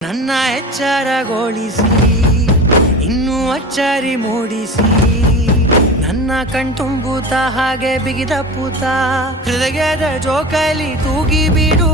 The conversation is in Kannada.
ನನ್ನ ಎಚ್ಚರಗೊಳಿಸಿ ಇನ್ನೂ ಅಚ್ಚರಿ ಮೂಡಿಸಿ ನನ್ನ ಕಣ್ತುಂಬುತ್ತ ಹಾಗೆ ಬಿಗಿದ ಪೂತ ಹೃದಯದ ಜೋಕಾಲಿ ತೂಗಿ ಬಿಡು